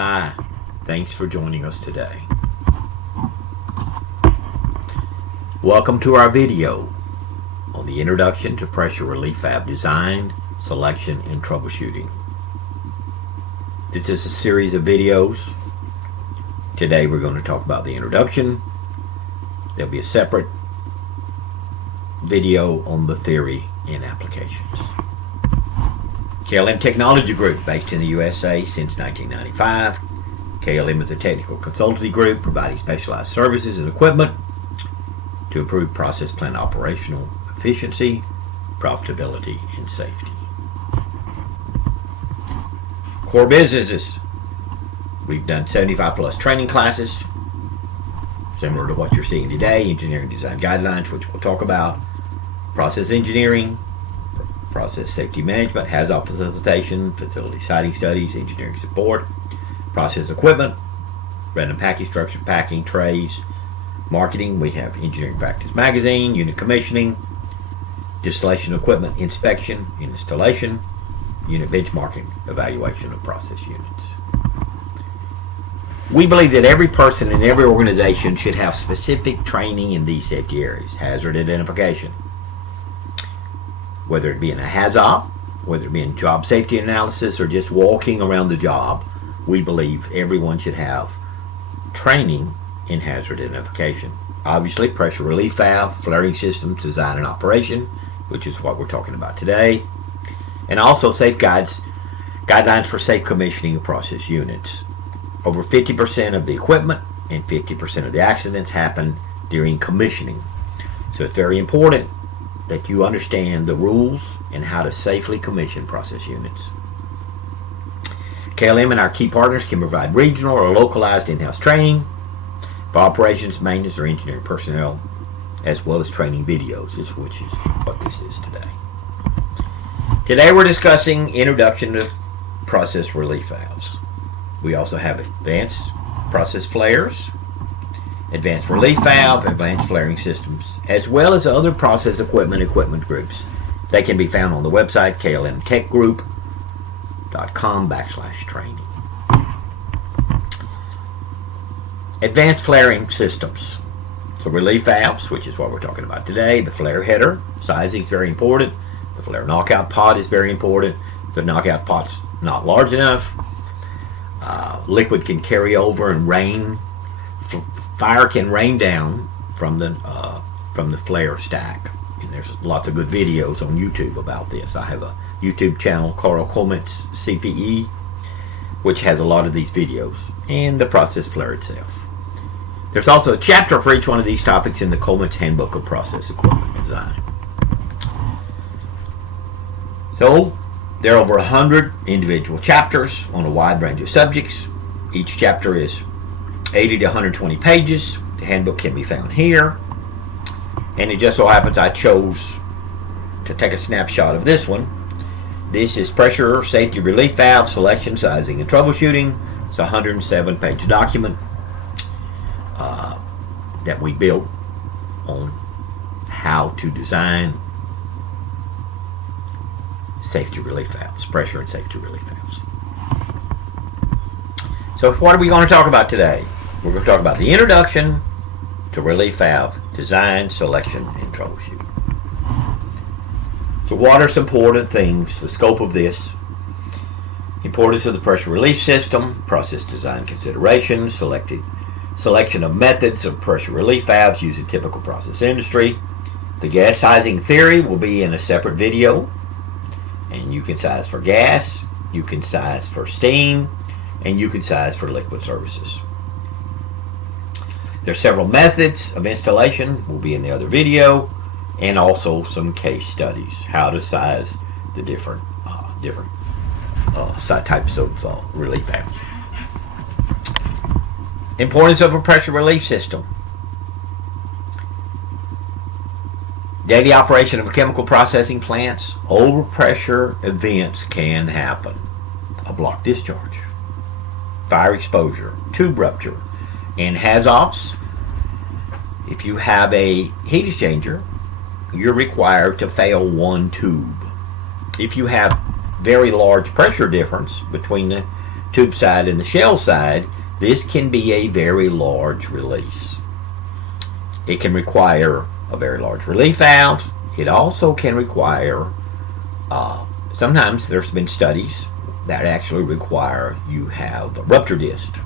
Hi, thanks for joining us today. Welcome to our video on the introduction to pressure relief valve design, selection, and troubleshooting. This is a series of videos. Today we're going to talk about the introduction. There'll be a separate video on the theory and applications. KLM Technology Group, based in the USA since 1995. KLM is a technical consultancy group providing specialized services and equipment to improve process plant operational efficiency, profitability, and safety. Core businesses. We've done 75 plus training classes, similar to what you're seeing today. Engineering design guidelines, which we'll talk about. Process engineering, process safety management, hazard facilitation, facility siting studies, engineering support, process equipment, random package structure, packing, trays, marketing. We have engineering practice magazine, unit commissioning, distillation equipment inspection, installation, unit benchmarking, evaluation of process units. We believe that every person in every organization should have specific training in these safety areas. Hazard identification, whether it be in a HAZOP, whether it be in job safety analysis, or just walking around the job, we believe everyone should have training in hazard identification. Obviously, pressure relief valve, flaring systems design and operation, which is what we're talking about today, and also safe guidelines for safe commissioning of process units. Over 50% of the equipment and 50% of the accidents happen during commissioning. So it's very important that you understand the rules and how to safely commission process units. KLM and our key partners can provide regional or localized in-house training for operations, maintenance, or engineering personnel, as well as training videos, which is what this is today. Today we're discussing introduction to process relief valves. We also have advanced process flares, advanced relief valve, advanced flaring systems, as well as other process equipment groups. They can be found on the website klmtechgroup.com/training. Advanced flaring systems. So relief valves, which is what we're talking about today. The flare header sizing is very important. The flare knockout pot is very important. The knockout pot's not large enough. Liquid can carry over and rain. Fire can rain down from the flare stack, and there's lots of good videos on YouTube about this. I have a YouTube channel, Carl Coleman's CPE, which has a lot of these videos, and the process flare itself. There's also a chapter for each one of these topics in the Coleman's Handbook of Process Equipment Design. So there are over 100 individual chapters on a wide range of subjects. Each chapter is 80 to 120 pages. The handbook can be found here. And it just so happens I chose to take a snapshot of this one. This is Pressure Safety Relief Valve Selection, Sizing, and Troubleshooting. It's a 107-page document that we built on how to design safety relief valves, pressure and safety relief valves. So what are we going to talk about today? We're going to talk about the introduction to relief valve design, selection, and troubleshooting. So what are some important things, the scope of this? Importance of the pressure relief system, process design considerations, selection of methods of pressure relief valves used in typical process industry. The gas sizing theory will be in a separate video, and you can size for gas, you can size for steam, and you can size for liquid services. There's several methods of installation, will be in the other video, and also some case studies, how to size the different types of relief valves. Importance of a pressure relief system. Daily operation of chemical processing plants, overpressure events can happen. A block discharge, fire exposure, tube rupture, and HAZOPs. If you have a heat exchanger, you're required to fail one tube. If you have very large pressure difference between tube side and the shell side, this can be a very large release. It can require a very large relief valve. It also can require, sometimes there's been studies that actually require you have a rupture disc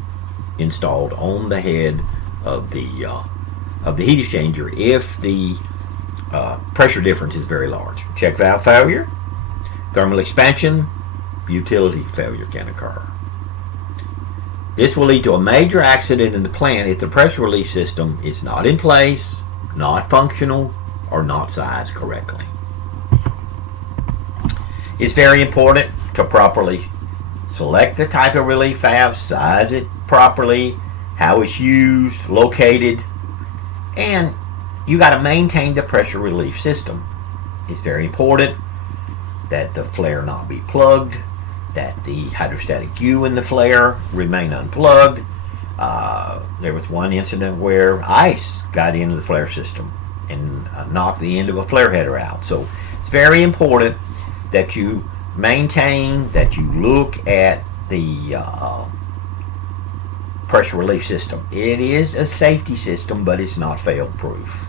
installed on the head of the heat exchanger if the pressure difference is very large. Check valve failure, thermal expansion, utility failure can occur. This will lead to a major accident in the plant if the pressure relief system is not in place, not functional, or not sized correctly. It's very important to properly select the type of relief valve, size it properly, how it's used, located, and you got to maintain the pressure relief system. It's very important that the flare not be plugged, that the hydrostatic U in the flare remain unplugged. There was one incident where ice got into the flare system and knocked the end of a flare header out. So it's very important that you maintain, that you look at the pressure relief system. It is a safety system, but it's not fail-proof.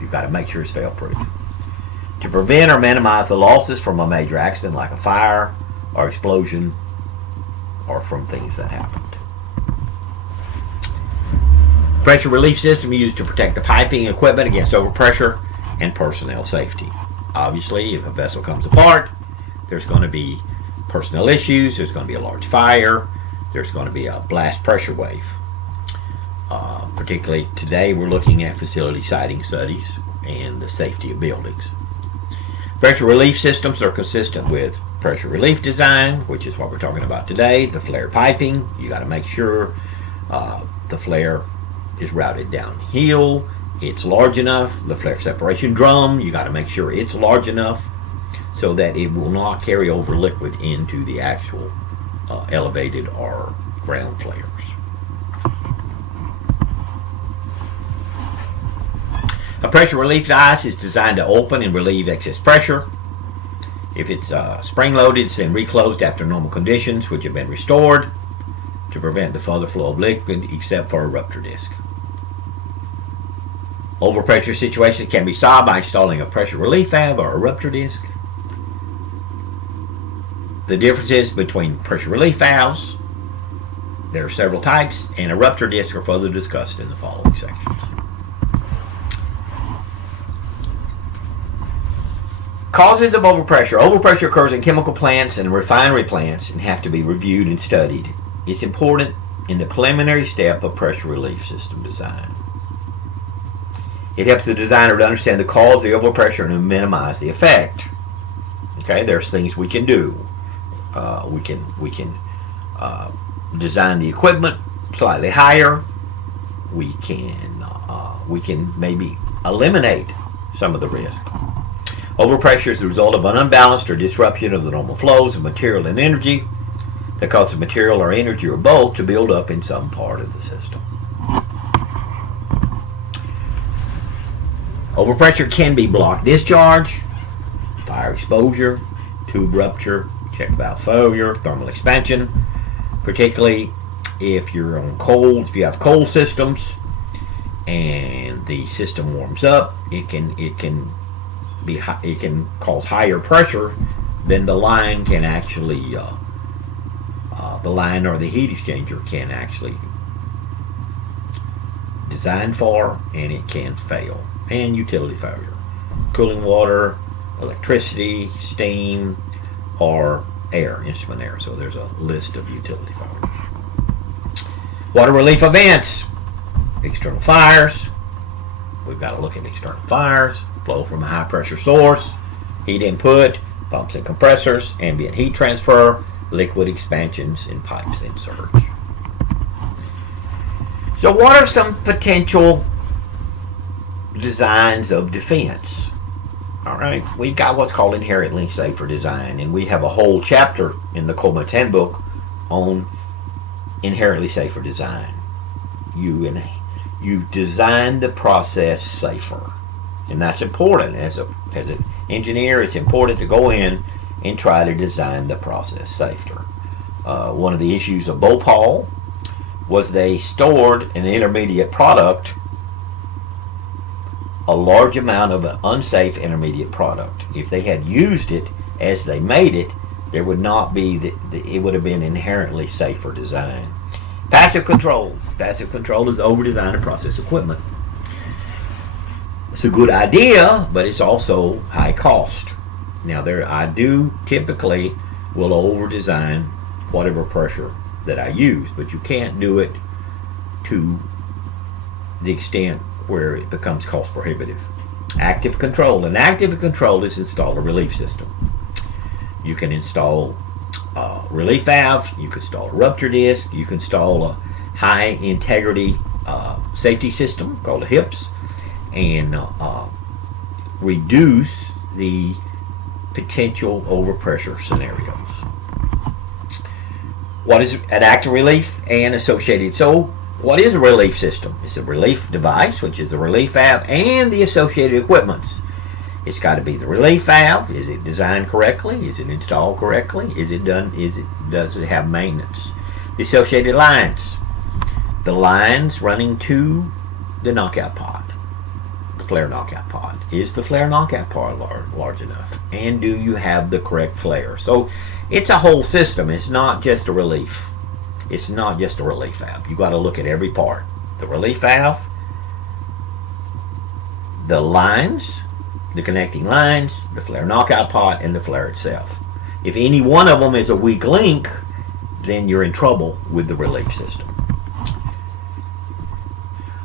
You've got to make sure it's fail-proof. To prevent or minimize the losses from a major accident like a fire or explosion or from things that happened. Pressure relief system used to protect the piping equipment against overpressure and personnel safety. Obviously, if a vessel comes apart, there's going to be personnel issues, there's going to be a large fire, there's going to be a blast pressure wave. Particularly today, we're looking at facility siting studies and the safety of buildings. Pressure relief systems are consistent with pressure relief design, which is what we're talking about today. The flare piping, you got to make sure the flare is routed downhill, it's large enough. The flare separation drum, you got to make sure it's large enough so that it will not carry over liquid into the actual elevated or ground flares. A pressure relief vise is designed to open and relieve excess pressure. If it's spring-loaded, it's then reclosed after normal conditions, which have been restored to prevent the further flow of liquid except for a rupture disc. Overpressure situations can be solved by installing a pressure relief valve or a rupture disc. The differences between pressure relief valves, there are several types, and a rupture disc are further discussed in the following sections. Causes of overpressure. Overpressure occurs in chemical plants and refinery plants and have to be reviewed and studied. It's important in the preliminary step of pressure relief system design. It helps the designer to understand the cause of the overpressure and to minimize the effect. Okay, there's things we can do. We can design the equipment slightly higher. We can maybe eliminate some of the risk. Overpressure is the result of an unbalanced or disruption of the normal flows of material and energy that causes material or energy or both to build up in some part of the system. Overpressure can be block discharge, fire exposure, tube rupture, check valve failure, thermal expansion, particularly if you're on cold, if you have cold systems and the system warms up, it can cause higher pressure than the line can actually the line or the heat exchanger can actually design for, and it can fail. And utility failure, cooling water, electricity, steam, or air, instrument air. So there's a list of utility failures. Water relief events, external fires. We've got to look at external fires, flow from a high pressure source, heat input, pumps and compressors, ambient heat transfer, liquid expansions in pipes and surge. So what are some potential designs of defense? All right, we've got what's called inherently safer design, and we have a whole chapter in the Coleman Handbook on inherently safer design. You design the process safer, and that's important. As an engineer, it's important to go in and try to design the process safer. One of the issues of Bhopal was they stored an intermediate product, a large amount of an unsafe intermediate product. If they had used it as they made it, there would not be, it would have been inherently safer design. Passive control. Passive control is over-design of process equipment. It's a good idea, but it's also high cost. Now, I do typically will over-design whatever pressure that I use, but you can't do it to the extent where it becomes cost prohibitive. Active control. An active control is install a relief system. You can install relief valves, you can install a rupture disc, you can install a high integrity safety system called a HIPS, and reduce the potential overpressure scenarios. What is an active relief and associated? So what is a relief system? It's a relief device, which is the relief valve and the associated equipments. It's got to be the relief valve. Is it designed correctly? Is it installed correctly? Does it have maintenance? The associated lines. The lines running to the knockout pod. The flare knockout pod. Is the flare knockout pod large enough? And do you have the correct flare? So it's a whole system. It's not just a relief. It's not just a relief valve. You've got to look at every part. The relief valve, the lines, the connecting lines, the flare knockout pod, and the flare itself. If any one of them is a weak link, then you're in trouble with the relief system.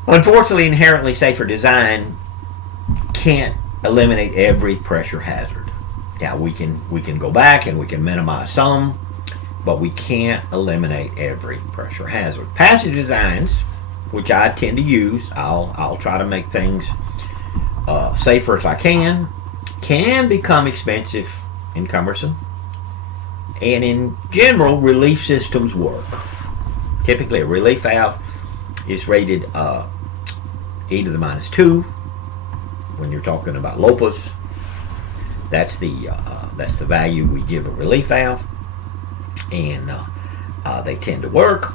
Unfortunately, inherently safer design can't eliminate every pressure hazard. Now, we can go back and we can minimize some, but we can't eliminate every pressure hazard. Passive designs, which I tend to use, I'll try to make things safer if I can become expensive and cumbersome. And in general, relief systems work. Typically, a relief valve is rated e to the minus 2. When you're talking about LOPAs, that's the value we give a relief valve, and they tend to work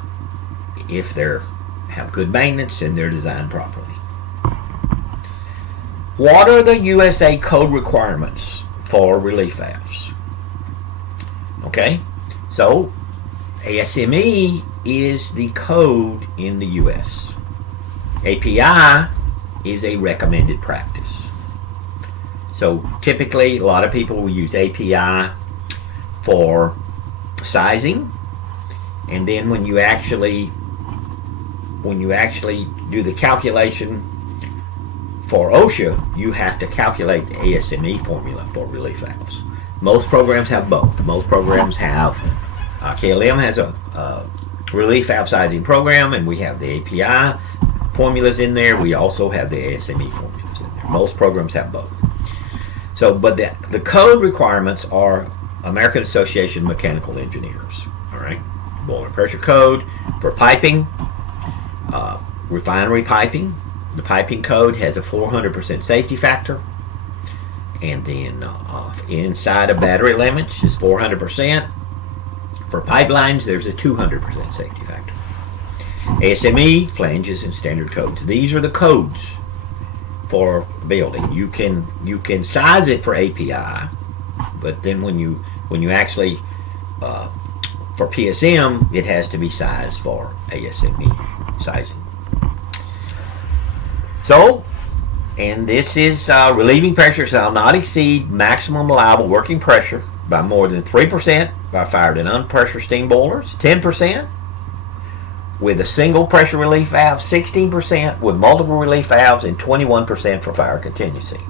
if they have good maintenance and they're designed properly. What are the USA code requirements for relief valves? Okay, so ASME is the code in the US. API is a recommended practice. So typically, a lot of people will use API for sizing, and then when you actually do the calculation for OSHA, you have to calculate the ASME formula for relief valves. Most programs have both. Most programs have, KLM has a relief valve sizing program, and we have the API formulas in there. We also have the ASME formulas in there. Most programs have both. So, but the code requirements are American Association of Mechanical Engineers. All right, boiler pressure code for piping, refinery piping. The piping code has a 400% safety factor, and then inside of battery limits is 400%. For pipelines, there's a 200% safety factor. ASME, flanges, and standard codes. These are the codes for building. You can size it for API, but then when you actually for PSM, it has to be sized for ASME sizing. So, and this is relieving pressure shall not exceed maximum allowable working pressure by more than 3% by fired and unpressured steam boilers, 10% with a single pressure relief valve, 16% with multiple relief valves, and 21% for fire contingency.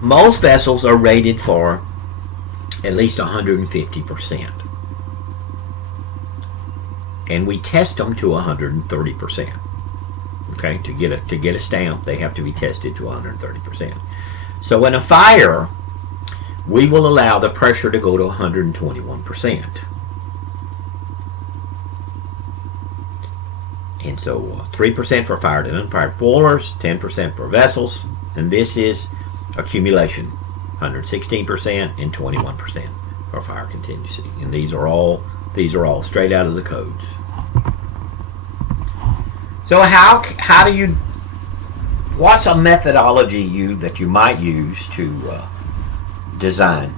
Most vessels are rated for at least 150%. And we test them to 130%. Okay, to get a stamp, they have to be tested to 130%. So in a fire, we will allow the pressure to go to 121%. And so 3% for fired and unfired boilers, 10% for vessels, and this is accumulation, 116% and 21% for fire contingency. And these are all These are all straight out of the codes. So how do you, what's a methodology that you might use to design?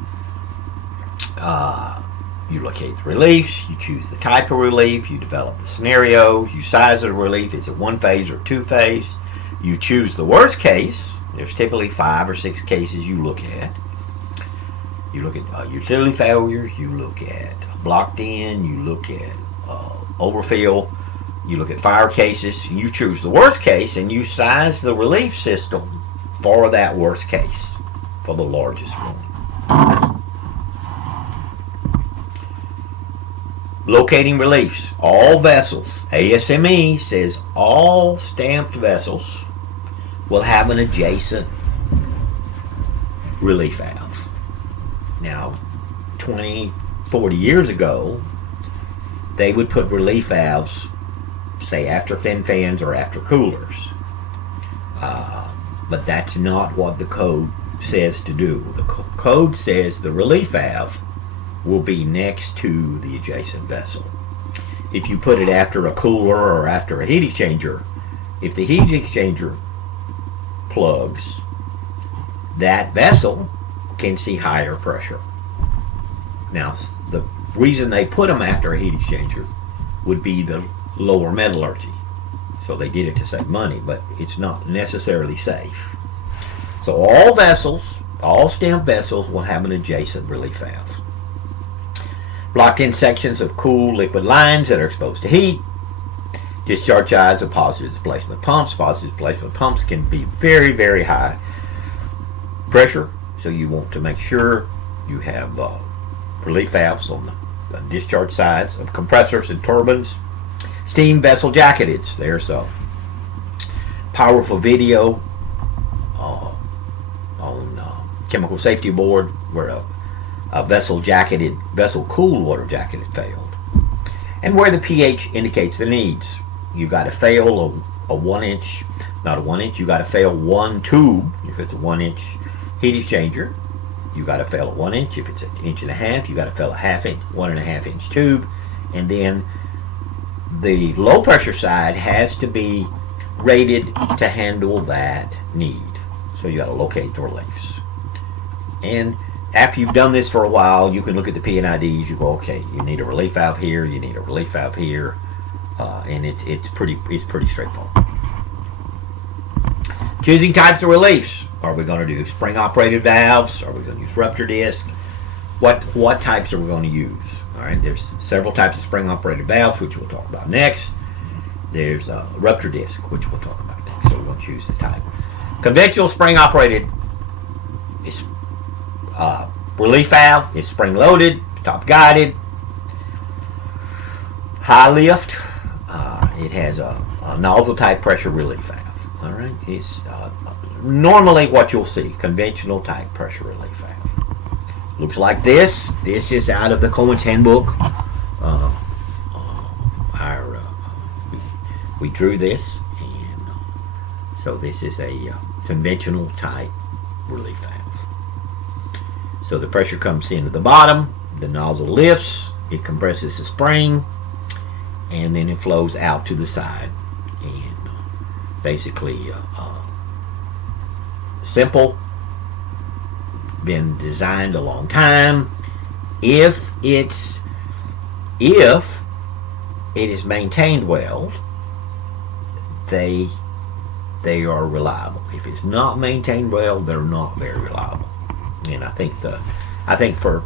You locate the reliefs, you choose the type of relief, you develop the scenario, you size the relief, is it one phase or two phase? You choose the worst case. There's typically 5 or 6 cases you look at. You look at utility failures, you look at blocked in, you look at overfill, you look at fire cases. You choose the worst case and you size the relief system for that worst case, for the largest one. Locating reliefs. All vessels. ASME says all stamped vessels will have an adjacent relief valve. Now, 20, 40 years ago, they would put relief valves, say, after fin fans or after coolers. But that's not what the code says to do. The code says the relief valve will be next to the adjacent vessel. If you put it after a cooler or after a heat exchanger, if the heat exchanger plugs, that vessel can see higher pressure. Now, the reason they put them after a heat exchanger would be the lower metallurgy. So they did it to save money, but it's not necessarily safe. So all vessels, all stamped vessels will have an adjacent relief valve. Blocked in sections of cool liquid lines that are exposed to heat. Discharge sides of positive displacement pumps. Positive displacement pumps can be very, very high pressure, so you want to make sure you have relief valves on the discharge sides of compressors and turbines. Steam vessel jacketeds. There's a powerful video on Chemical Safety Board where a vessel cool water jacketed failed, and where the pH indicates the needs. You got to fail a 1 inch, not a 1 inch. You got to fail one tube if it's a 1 inch heat exchanger. You got to fail a 1 inch. If it's an 1.5 inches, you got to fail a 1/2 inch, 1.5 inch tube, and then the low pressure side has to be rated to handle that need. So you got to locate the reliefs. And after you've done this for a while, you can look at the P&IDs. You go, okay, you need a relief valve here, you need a relief valve here, and it's pretty straightforward. Choosing types of reliefs. Are we going to do spring-operated valves? Are we going to use rupture disc? What types are we going to use? All right, there's several types of spring-operated valves, which we'll talk about next. There's a rupture disc, which we'll talk about next. So we're going to choose the type. Conventional spring-operated is relief valve is spring-loaded, top-guided, high lift. It has a nozzle-type pressure relief valve. All right, it's normally what you'll see, conventional type pressure relief valve. Looks like this. This is out of the Coleman's Handbook. We drew this, and so this is a conventional type relief valve. So the pressure comes into the bottom, the nozzle lifts, it compresses the spring, and then it flows out to the side. And basically simple, been designed a long time. If it is maintained well, they are reliable. If it's not maintained well, they're not very reliable. And I think for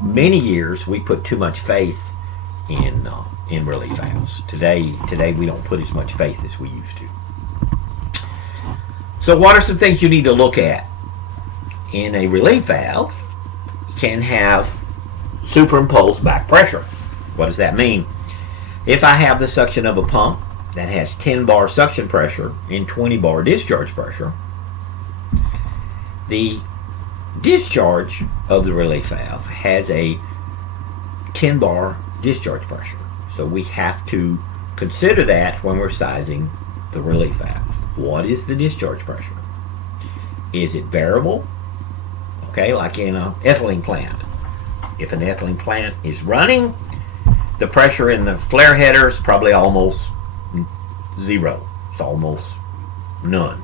many years we put too much faith in relief valves. Today we don't put as much faith as we used to. So what are some things you need to look at? In a relief valve, you can have superimposed back pressure. What does that mean? If I have the suction of a pump that has 10 bar suction pressure and 20 bar discharge pressure, the discharge of the relief valve has a 10 bar discharge pressure. So we have to consider that when we're sizing the relief valve. What is the discharge pressure? Is it variable? Okay, like in an ethylene plant. If an ethylene plant is running, the pressure in the flare header is probably almost zero. It's almost none.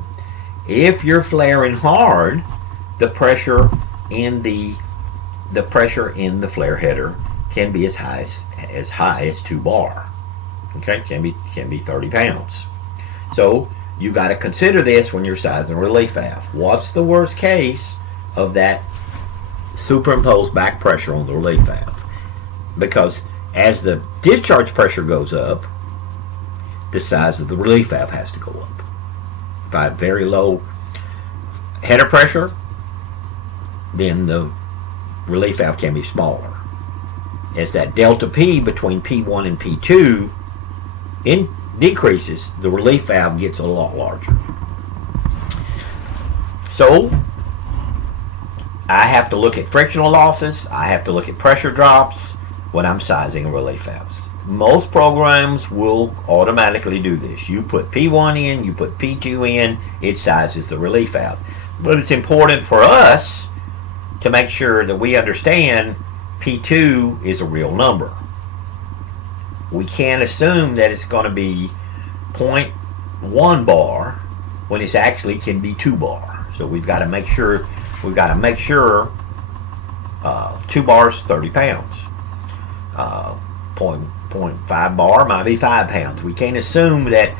If you're flaring hard, the pressure in the flare header can be as high as 2 bar. Okay, can be 30 pounds. So you got to consider this when you're sizing a relief valve. What's the worst case of that superimposed back pressure on the relief valve? Because as the discharge pressure goes up, the size of the relief valve has to go up. If I have very low header pressure, then the relief valve can be smaller. As that delta P between P1 and P2 decreases, the relief valve gets a lot larger. So I have to look at frictional losses. I have to look at pressure drops when I'm sizing relief valves. Most programs will automatically do this. You put P1 in, you put P2 in, it sizes the relief valve. But it's important for us to make sure that we understand P2 is a real number. We can't assume that it's going to be 0.1 bar when it actually can be 2 bar. So we've got to make sure 2 bars 30 pounds. 0.5 bar might be 5 pounds. We can't assume that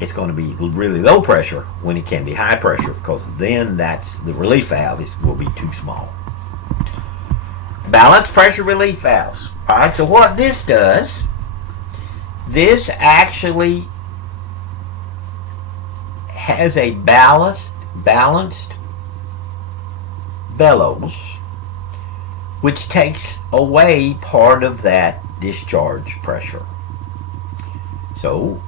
it's going to be really low pressure when it can be high pressure, because then the relief valve will be too small. Balanced pressure relief valves. Alright, so what this does, this actually has a balanced bellows, which takes away part of that discharge pressure. So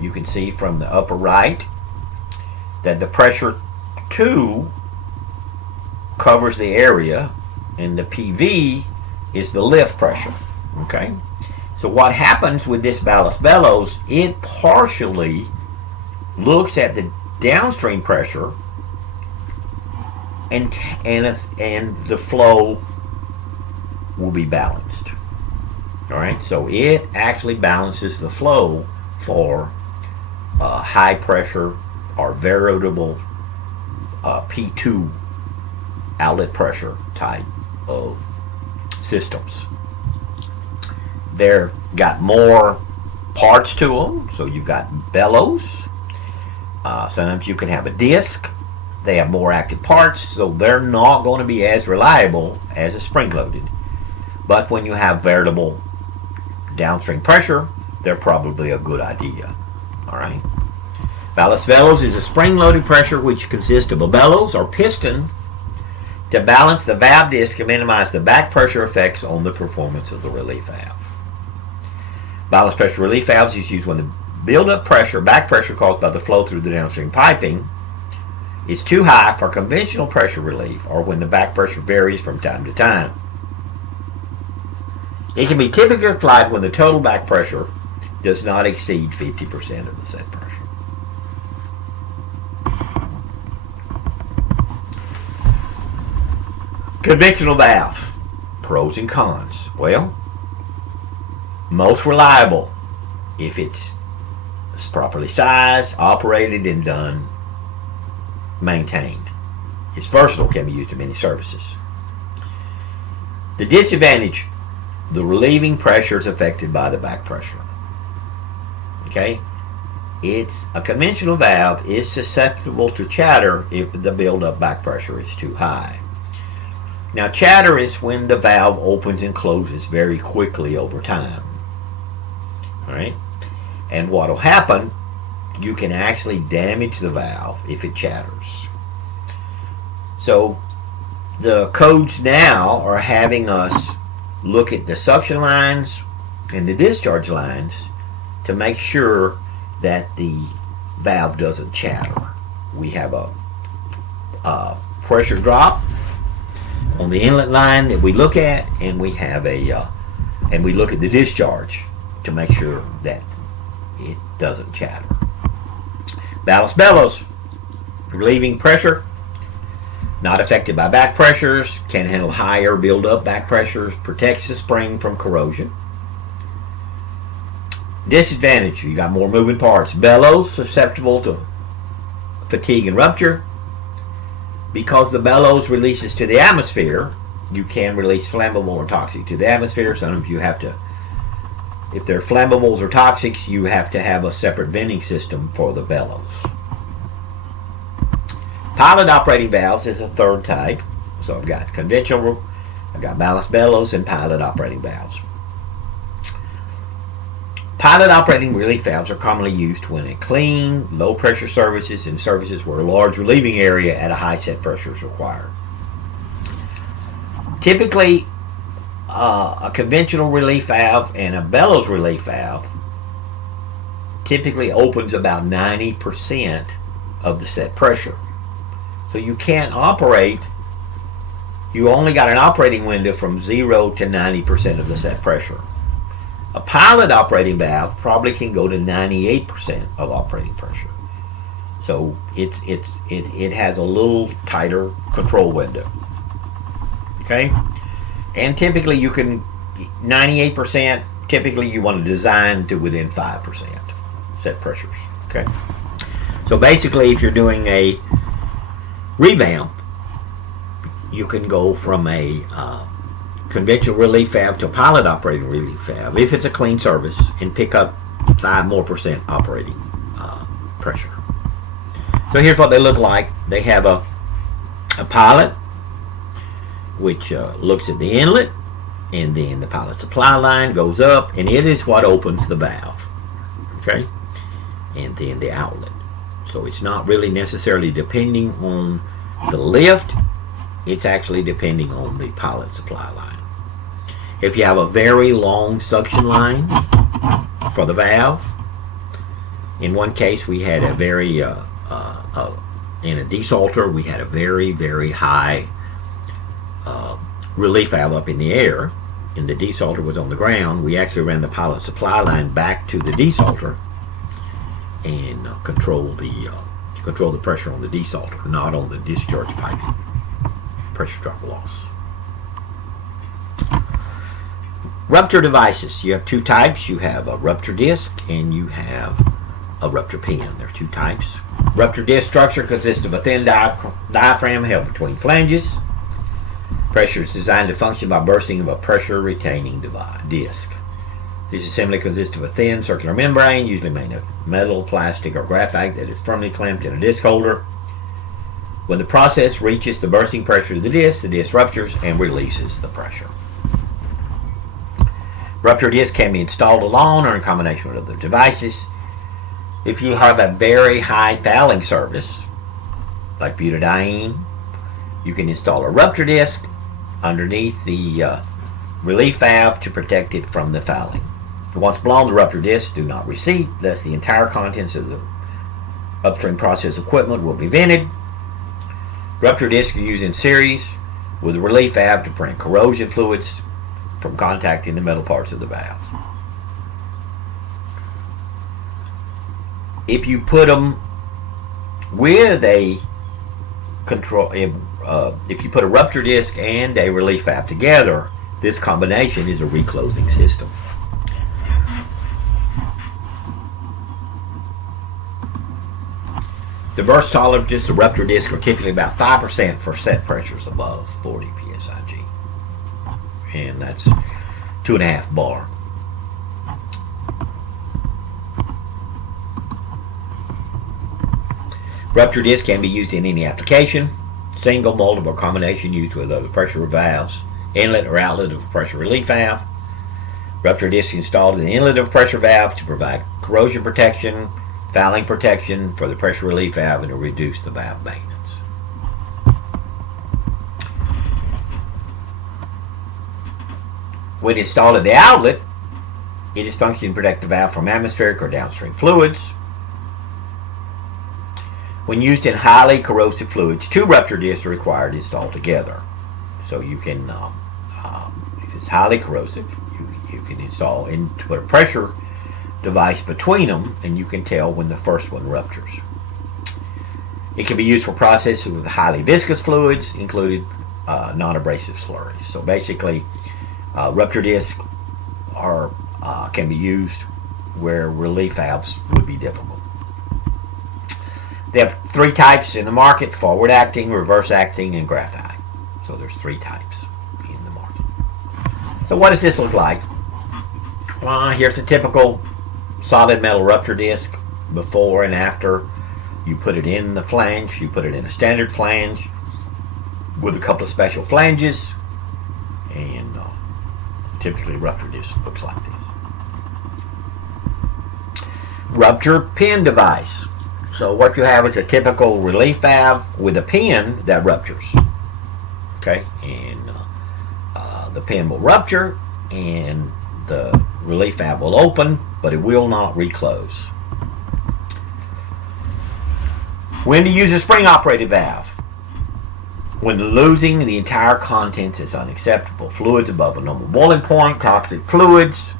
you can see from the upper right that the pressure 2 covers the area, and the PV is the lift pressure. Okay, so what happens with this balanced bellows, it partially looks at the downstream pressure and the flow will be balanced. All right, so it actually balances the flow for high pressure or variable P2 outlet pressure type of systems. They're got more parts to them, so you've got bellows. Sometimes you can have a disc. They have more active parts, so they're not going to be as reliable as a spring-loaded. But when you have variable downstream pressure, they're probably a good idea. All right. Ballast bellows is a spring-loaded pressure which consists of a bellows or piston to balance the valve disc and minimize the back pressure effects on the performance of the relief valve. Ballast pressure relief valves is used when the build-up pressure, back pressure caused by the flow through the downstream piping, is too high for conventional pressure relief, or when the back pressure varies from time to time. It can be typically applied when the total back pressure does not exceed 50% of the set pressure. Conventional valve, pros and cons. Well, most reliable if it's properly sized, operated, and done, maintained. It's versatile, can be used in many services. The disadvantage, the relieving pressure is affected by the back pressure. Okay? A conventional valve is susceptible to chatter if the build-up back pressure is too high. Now, chatter is when the valve opens and closes very quickly over time. All right? And what will happen, you can actually damage the valve if it chatters. So the codes now are having us look at the suction lines and the discharge lines to make sure that the valve doesn't chatter. We have a pressure drop on the inlet line that we look at, and we have and we look at the discharge to make sure that it doesn't chatter. Ballast bellows, relieving pressure. Not affected by back pressures, can handle higher build-up back pressures, protects the spring from corrosion. Disadvantage, you got more moving parts. Bellows, susceptible to fatigue and rupture. Because the bellows releases to the atmosphere, you can release flammable or toxic to the atmosphere. Sometimes you have to, if they're flammables or toxic, you have to have a separate venting system for the bellows. Pilot operating valves is a third type. So I've got conventional, I've got ballast bellows, and pilot operating valves. Pilot operating relief valves are commonly used when a clean, low pressure services and services where a large relieving area at a high set pressure is required. Typically, a conventional relief valve and a bellows relief valve typically opens about 90% of the set pressure. So you can't operate, you only got an operating window from 0 to 90% of the set pressure. A pilot operating valve probably can go to 98% of operating pressure. So it has a little tighter control window. Okay? And typically you can, 98%, typically you want to design to within 5% set pressures. Okay? So basically if you're doing a revamp, you can go from a conventional relief valve to pilot operating relief valve if it's a clean service and pick up 5% more operating pressure. So here's what they look like. They have a pilot which looks at the inlet, and then the pilot supply line goes up, and it is what opens the valve. Okay? And then the outlet. So it's not really necessarily depending on the lift, it's actually depending on the pilot supply line. If you have a very long suction line for the valve, in one case we had a very, in a desalter, we had a very, very high relief valve up in the air, and the desalter was on the ground. We actually ran the pilot supply line back to the desalter and control the pressure on the desalter, not on the discharge piping pressure drop loss. Rupture devices. You have two types. You have a rupture disc and you have a rupture pin. There are two types. Rupture disc structure consists of a thin diaphragm held between flanges. Pressure is designed to function by bursting of a pressure retaining disc. This assembly consists of a thin circular membrane, usually made of metal, plastic, or graphite, that is firmly clamped in a disc holder. When the process reaches the bursting pressure of the disc ruptures and releases the pressure. Rupture disc can be installed alone or in combination with other devices. If you have a very high fouling service, like butadiene, you can install a rupture disc underneath the relief valve to protect it from the fouling. Once blown, the rupture discs do not reseat, thus the entire contents of the upstream process equipment will be vented. Rupture discs are used in series with the relief valve to prevent corrosion fluids from contacting the metal parts of the valve. If you put them with a control, if you put a rupture disc and a relief valve together, this combination is a reclosing system. The burst tolerances of rupture discs are typically about 5% for set pressures above 40 psig. And that's 2.5 bar. Rupture disc can be used in any application, single, multiple, or combination used with other pressure valves, inlet or outlet of a pressure relief valve. Rupture disc installed in the inlet of a pressure valve to provide corrosion protection, fouling protection for the pressure relief valve, and to reduce the valve maintenance. When installed at the outlet, it is functioning to protect the valve from atmospheric or downstream fluids. When used in highly corrosive fluids, 2 rupture discs are required to install together. So you can, if it's highly corrosive, you can install and put a pressure device between them, and you can tell when the first one ruptures. It can be used for processing with highly viscous fluids, including non-abrasive slurries. So basically, rupture discs can be used where relief valves would be difficult. They have three types in the market: forward acting, reverse acting, and graphite. So there's three types in the market. So what does this look like? Well, here's a typical solid metal rupture disc before and after. You put it in the flange. You put it in a standard flange with a couple of special flanges, and typically rupture disc looks like this. Rupture pin device. So what you have is a typical relief valve with a pin that ruptures. Okay, and the pin will rupture and the relief valve will open, but it will not reclose. When to use a spring-operated valve? When losing the entire contents is unacceptable. Fluids above a normal boiling point, toxic fluids.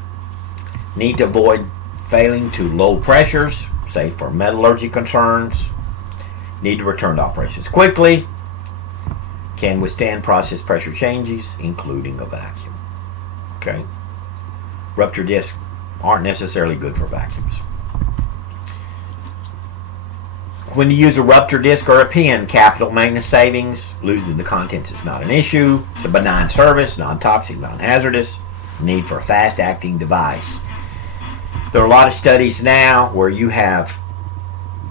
Need to avoid failing to low pressures, say for metallurgy concerns. Need to return to operations quickly. Can withstand process pressure changes, including a vacuum. Okay. Rupture discs aren't necessarily good for vacuums. When you use a rupture disc or a pin, capital maintenance savings, losing the contents is not an issue. It's a benign service, non-toxic, non-hazardous. Need for a fast-acting device. There are a lot of studies now where you have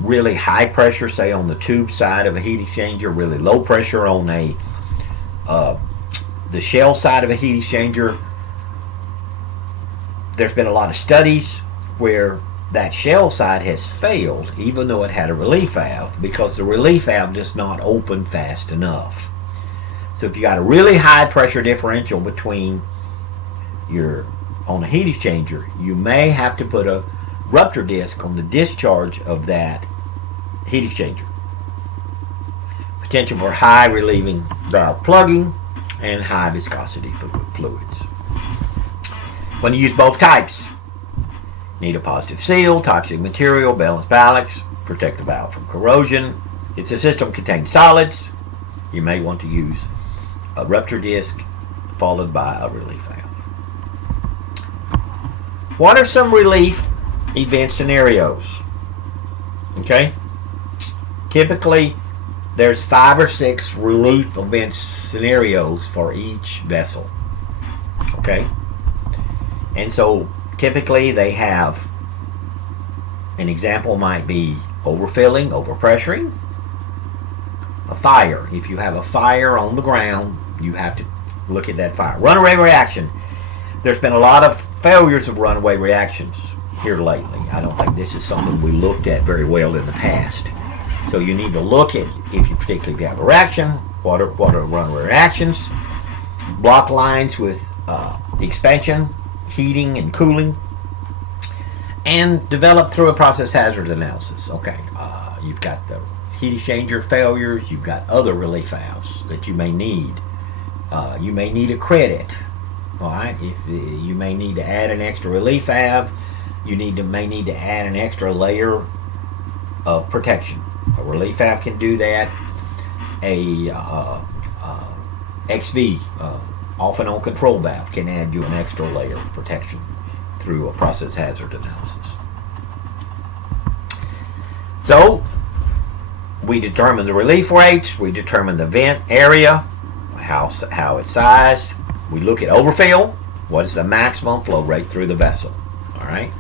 really high pressure, say on the tube side of a heat exchanger, really low pressure on the shell side of a heat exchanger. There's been a lot of studies where that shell side has failed even though it had a relief valve, because the relief valve does not open fast enough. So if you got a really high pressure differential between on a heat exchanger, you may have to put a rupture disc on the discharge of that heat exchanger. Potential for high relieving valve plugging and high viscosity fluids. When you use both types, need a positive seal, toxic material, balanced ballast, protect the valve from corrosion. If the system contains solids, you may want to use a rupture disc followed by a relief valve. What are some relief event scenarios? Okay. Typically, there's 5 or 6 relief event scenarios for each vessel. Okay. And so typically they have, an example might be overfilling, overpressuring, a fire. If you have a fire on the ground, you have to look at that fire. Runaway reaction. There's been a lot of failures of runaway reactions here lately. I don't think this is something we looked at very well in the past. So you need to look at, particularly if you have a reaction, what are runaway reactions, block lines with expansion, heating and cooling, and develop through a process hazard analysis. Okay, you've got the heat exchanger failures, you've got other relief valves that you may need. You may need a credit. All right, if you may need to add an extra relief valve, you may need to add an extra layer of protection. A relief valve can do that. A XV, off and on control valve, can add you an extra layer of protection through a process hazard analysis. So we determine the relief rates, we determine the vent area, how it's sized. We look at overfill. What is the maximum flow rate through the vessel? All right.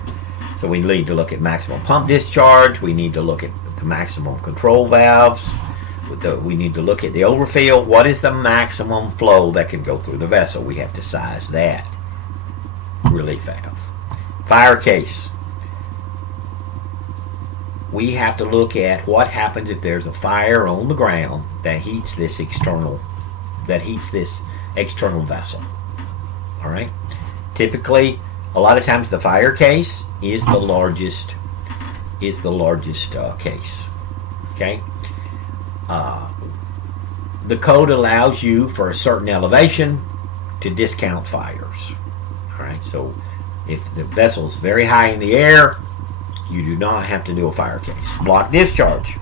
So we need to look at maximum pump discharge. We need to look at the maximum control valves. We need to look at the overfill. What is the maximum flow that can go through the vessel? We have to size that relief valve. Fire case. We have to look at what happens if there's a fire on the ground that heats this external vessel. All right. Typically, a lot of times the fire case is the largest case. Okay. The code allows you for a certain elevation to discount fires. All right. So if the vessel's very high in the air, you do not have to do a fire case. Block discharge.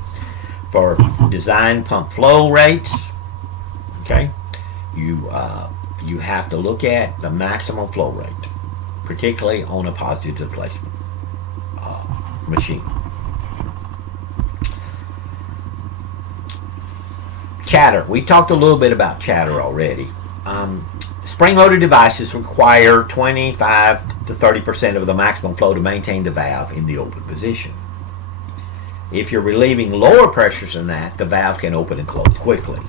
for design pump flow rates. Okay, you have to look at the maximum flow rate, particularly on a positive displacement machine. Chatter. We talked a little bit about chatter already. Spring-loaded devices require 25 to 30% of the maximum flow to maintain the valve in the open position. If you're relieving lower pressures than that, the valve can open and close quickly.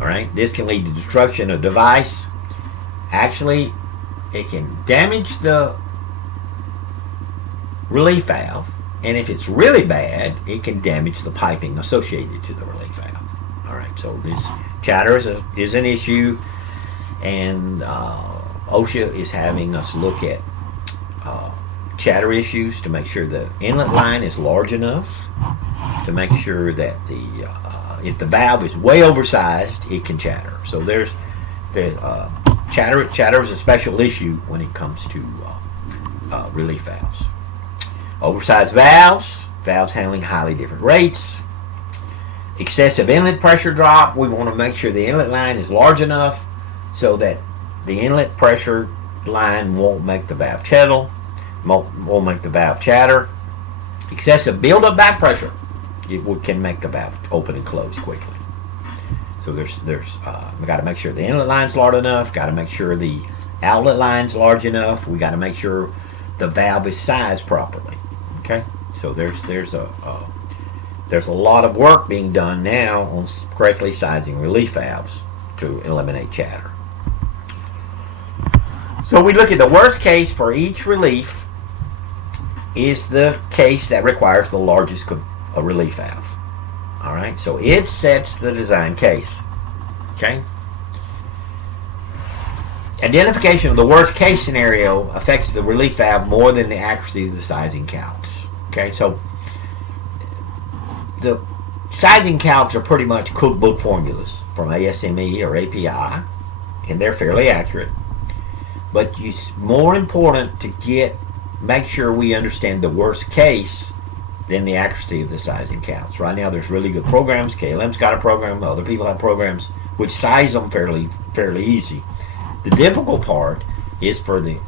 All right, this can lead to destruction of the device. Actually, it can damage the relief valve, and if it's really bad, it can damage the piping associated to the relief valve. All right, so this chatter is an issue, and OSHA is having us look at chatter issues to make sure the inlet line is large enough, to make sure that if the valve is way oversized, it can chatter. So there's chatter is a special issue when it comes to relief valves. Oversized valves handling highly different rates. Excessive inlet pressure drop, we want to make sure the inlet line is large enough so that the inlet pressure line won't make the valve chatter, won't make the valve chatter. Excessive buildup back pressure, it can make the valve open and close quickly. So we got to make sure the inlet line's large enough, got to make sure the outlet line's large enough, we got to make sure the valve is sized properly. Okay, so there's a lot of work being done now on correctly sizing relief valves to eliminate chatter. So we look at the worst case for each relief is the case that requires the largest relief valve. All right, so it sets the design case. Okay. Identification of the worst case scenario affects the relief valve more than the accuracy of the sizing counts. Okay, so the sizing counts are pretty much cookbook formulas from ASME or API, and they're fairly accurate. But it's more important to make sure we understand the worst case than the accuracy of the sizing counts. Right now, there's really good programs. KLM's got a program. Other people have programs which size them fairly easy. The difficult part is for the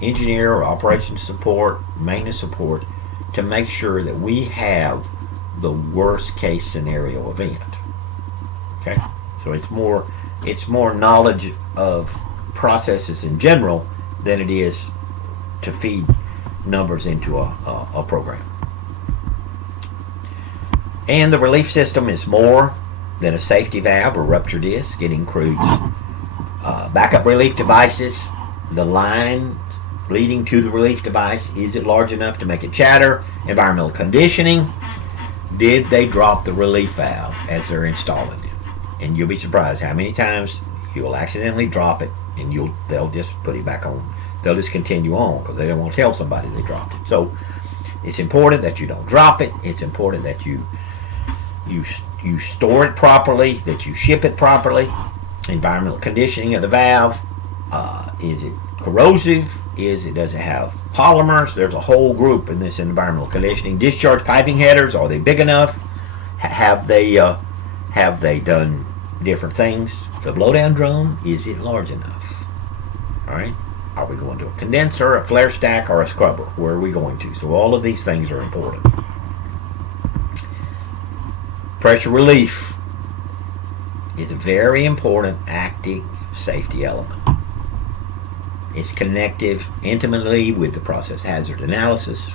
engineer or operations support, maintenance support, to make sure that we have the worst case scenario event. Okay, so it's more knowledge of processes in general than it is to feed numbers into a program. And the relief system is more than a safety valve or rupture disc. It includes backup relief devices, the line leading to the relief device, is it large enough to make it chatter, environmental conditioning, did they drop the relief valve as they're installing it? And you'll be surprised how many times you will accidentally drop it and they'll just put it back on. They'll just continue on because they don't want to tell somebody they dropped it. So it's important that you don't drop it. It's important that you store it properly, that you ship it properly. Environmental conditioning of the valve. Is it corrosive? Does it have polymers? There's a whole group in this environmental conditioning. Discharge piping headers, are they big enough? Have they done different things? The blowdown drum, is it large enough? All right. Are we going to a condenser, a flare stack, or a scrubber? Where are we going to? So all of these things are important. Pressure relief is a very important active safety element. It's connected intimately with the process hazard analysis,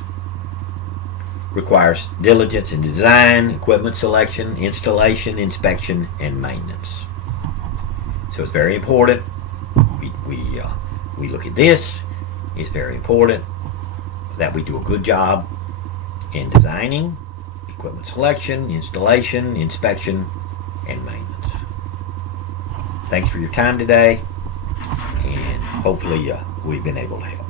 requires diligence in design, equipment selection, installation, inspection, and maintenance. So it's very important. We look at this. It's very important that we do a good job in designing, equipment selection, installation, inspection, and maintenance. Thanks for your time today, and hopefully we've been able to help.